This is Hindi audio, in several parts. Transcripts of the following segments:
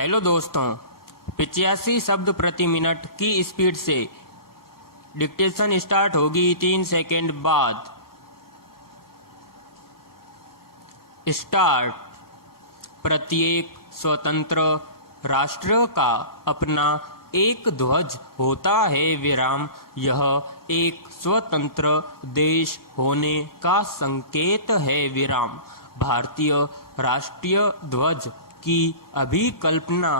हेलो दोस्तों, 85 शब्द प्रति मिनट की स्पीड से डिक्टेशन स्टार्ट होगी 3 सेकंड बाद। स्टार्ट। प्रत्येक स्वतंत्र राष्ट्र का अपना एक ध्वज होता है विराम। यह एक स्वतंत्र देश होने का संकेत है विराम। भारतीय राष्ट्रीय ध्वज की अभिकल्पना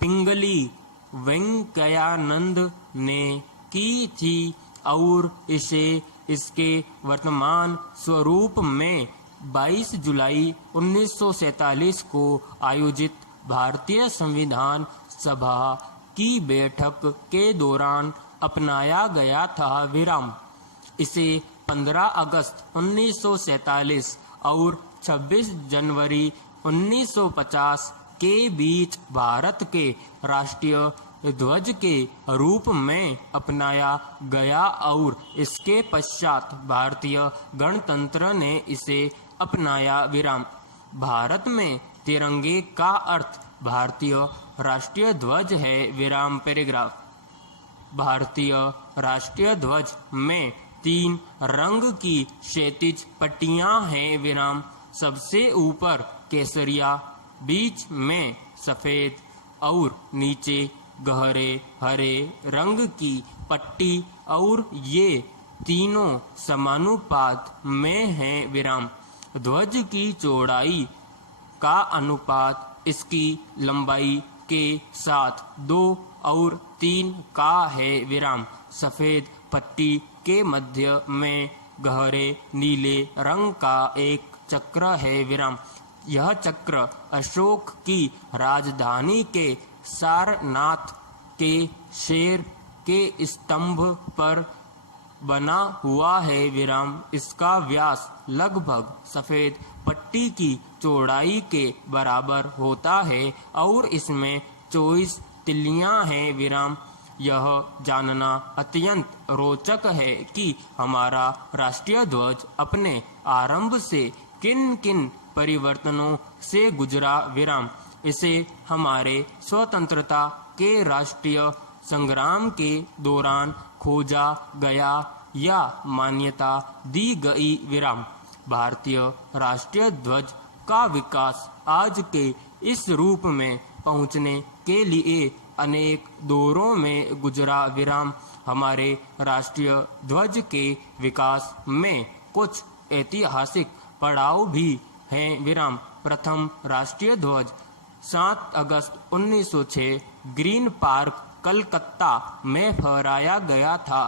पिंगली वेंकैयानंद ने की थी और इसे इसके वर्तमान स्वरूप में 22 जुलाई 1947 को आयोजित भारतीय संविधान सभा की बैठक के दौरान अपनाया गया था विराम। इसे 15 अगस्त 1947 और 26 जनवरी 1950 के बीच भारत के राष्ट्रीय ध्वज के रूप में अपनाया गया और इसके पश्चात भारतीय गणतंत्र ने इसे अपनाया विराम। भारत में तिरंगे का अर्थ भारतीय राष्ट्रीय ध्वज है विराम पैराग्राफ। भारतीय राष्ट्रीय ध्वज में 3 रंग की क्षैतिज पट्टियां हैं विराम। सबसे ऊपर केसरिया, बीच में सफेद और नीचे गहरे हरे रंग की पट्टी और ये तीनों समानुपात में हैं विराम। ध्वज की चौड़ाई का अनुपात इसकी लंबाई के साथ 2 और 3 का है विराम। सफेद पट्टी के मध्य में गहरे नीले रंग का एक चक्र है विराम। यह चक्र अशोक की राजधानी के सारनाथ के शेर के स्तंभ पर बना हुआ है विराम। इसका व्यास लगभग सफेद पट्टी की चौड़ाई के बराबर होता है और इसमें 24 तिल्लियां हैं विराम। यह जानना अत्यंत रोचक है कि हमारा राष्ट्रीय ध्वज अपने आरंभ से किन किन परिवर्तनों से गुजरा विराम। इसे हमारे स्वतंत्रता के राष्ट्रीय संग्राम के दौरान खोजा गया या मान्यता दी गई विराम। भारतीय राष्ट्रीय ध्वज का विकास आज के इस रूप में पहुंचने के लिए अनेक दौरों में गुजरा विराम। हमारे राष्ट्रीय ध्वज के विकास में कुछ ऐतिहासिक पड़ाव भी हैं विराम। प्रथम राष्ट्रीय ध्वज 7 अगस्त 1906 ग्रीन पार्क कलकत्ता में फहराया गया था,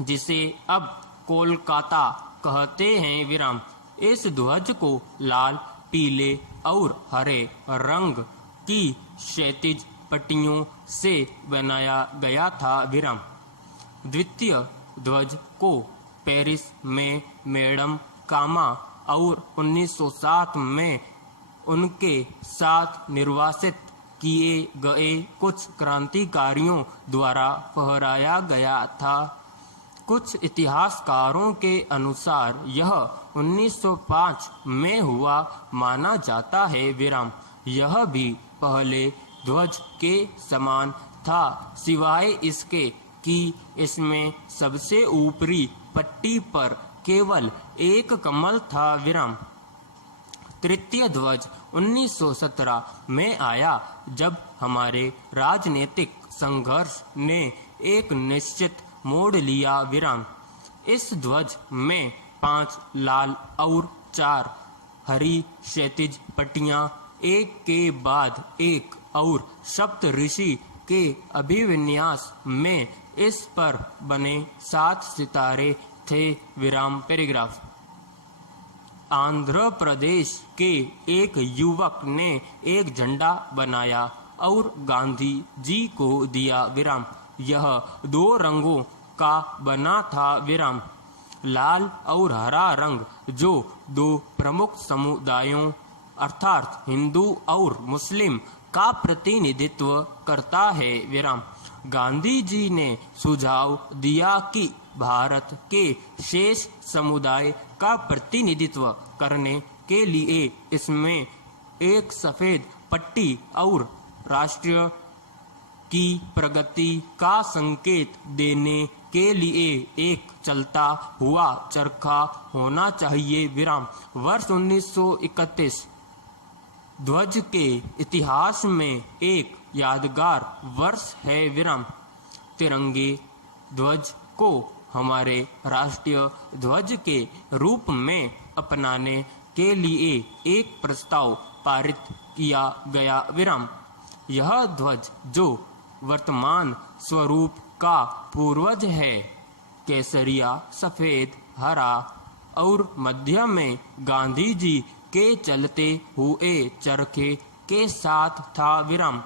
जिसे अब कोलकाता कहते हैं विराम। इस ध्वज को लाल, पीले और हरे रंग की क्षैतिज पट्टियों से बनाया गया था विराम। द्वितीय ध्वज को पेरिस में मैडम कामा और 1907 में उनके साथ निर्वासित किए गए कुछ क्रांतिकारियों द्वारा फहराया गया था। कुछ इतिहासकारों के अनुसार यह 1905 में हुआ माना जाता है विराम। यह भी पहले ध्वज के समान था, सिवाय इसके कि इसमें सबसे ऊपरी पट्टी पर केवल एक कमल था विराम। तृतीय ध्वज 1917 में आया, जब हमारे राजनीतिक संघर्ष ने एक निश्चित मोड़ लिया विराम। इस ध्वज में 5 लाल और 4 हरी क्षैतिज पट्टियां एक के बाद एक और सप्तऋषि के अभिविन्यास में इस पर बने 7 सितारे थे विराम पैराग्राफ। आंध्र प्रदेश के एक युवक ने एक झंडा बनाया और गांधी जी को दिया विराम। यह 2 रंगों का बना था विराम, लाल और हरा रंग, जो 2 प्रमुख समुदायों अर्थात हिंदू और मुस्लिम का प्रतिनिधित्व करता है विराम। गांधी जी ने सुझाव दिया कि भारत के शेष समुदाय का प्रतिनिधित्व करने के लिए इसमें एक सफेद पट्टी और राष्ट्र की प्रगति का संकेत देने के लिए एक चलता हुआ चरखा होना चाहिए विराम। वर्ष 1931 ध्वज के इतिहास में एक यादगार वर्ष है विराम। तिरंगे ध्वज को हमारे राष्ट्रीय ध्वज के रूप में अपनाने के लिए एक प्रस्ताव पारित किया गया विराम। यह ध्वज जो वर्तमान स्वरूप का पूर्वज है, केसरिया, सफेद, हरा और मध्य में गांधी जी के चलते हुए चरखे के साथ था विराम।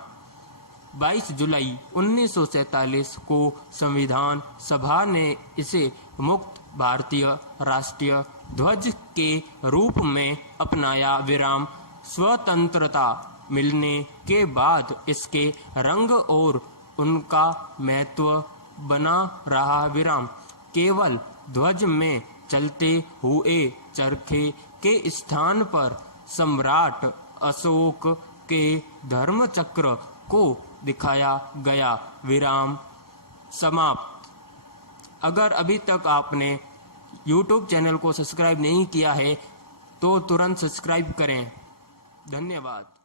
22 जुलाई 1947 को संविधान सभा ने इसे मुक्त भारतीय राष्ट्रीय ध्वज के रूप में अपनाया विराम। स्वतंत्रता मिलने के बाद इसके रंग और उनका महत्व बना रहा विराम। केवल ध्वज में चलते हुए चरखे के स्थान पर सम्राट अशोक के धर्म चक्र को दिखाया गया विराम। समाप्त। अगर अभी तक आपने YouTube चैनल को सब्सक्राइब नहीं किया है तो तुरंत सब्सक्राइब करें। धन्यवाद।